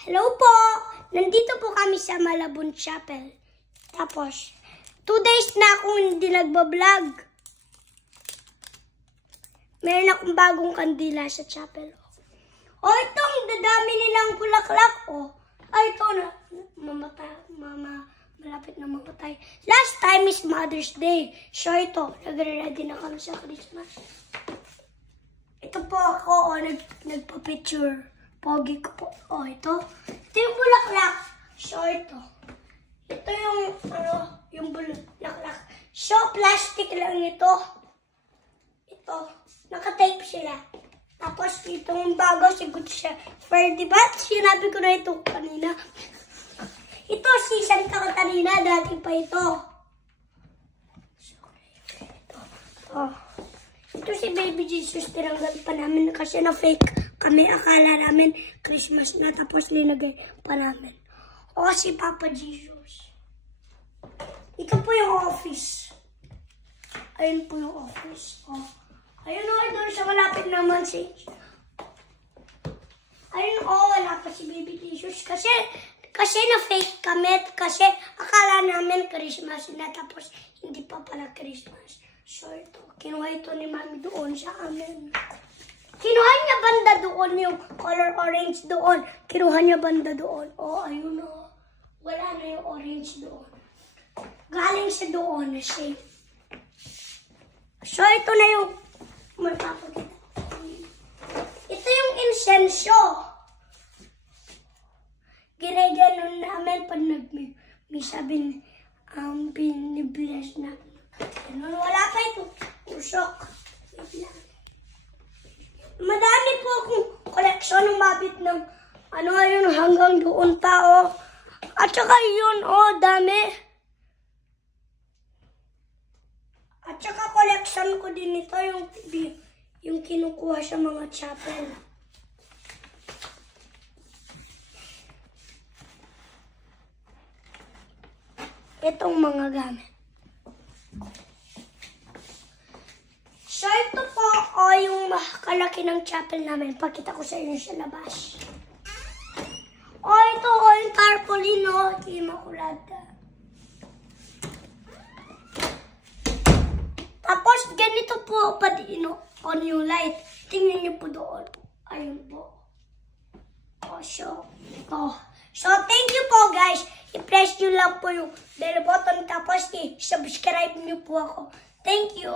Hello po! Nandito po kami sa Malabon Chapel. Tapos, 2 days na akong hindi nagbablog. Meron akong bagong kandila sa chapel. Ito, ang dadami nilang bulaklak. Ay, ito na. Malapit na mamatay. Last time is Mother's Day. So, ito, nagre-ready na kami sa Christmas. Ito po ako, nagpa-picture. Pogi ko po. Ito. Ito yung bulaklak. So, ito. Ito yung bulaklak. So, plastic lang ito. Ito. Naka-tape sila. Tapos, itong bago, sigot siya. For diba? Sinabi ko na ito kanina. Ito, season ka kanina. Dati pa ito. Ito si Baby Jesus. Tinanggal pa namin kasi na-fake. Kami akala namin Christmas na, tapos nilagay pa namin. Si Papa Jesus. Ito po yung office. Ayun po yung office. Ayun doon sa malapit naman si... Ayun wala pa si Baby Jesus. Kasi na-fake kami. Kasi akala namin Christmas na, tapos hindi pa pala Christmas. So ito, kinuha ito ni Mami doon sa amin. Kinuha niya banda doon, yung color orange doon. Kinuha niya banda doon. Ayun wala na yung orange doon. Galing sa doon na shape. So, ito na yung magpapagita. Ito yung insenso. Ginaganon namin pag nag-misa binibless na. Wala pa ito. Usok. Madami po akong koleksyon, umabit ng ayun hanggang doon pa At saka yun dami. At saka koleksyon ko din ito yung kinukuha sa mga chapel. Itong mga gamit. So, ito po yung kalaki ng chapel namin. Pakita ko sa inyo sa labas. Ito yung tarpaulin, Immaculata. Tapos, ganito po on yung light. Tingnan niyo po doon. Ayun po. So, thank you po, guys. I-press nyo lang po yung bell button. Tapos, i-subscribe nyo po ako. Thank you.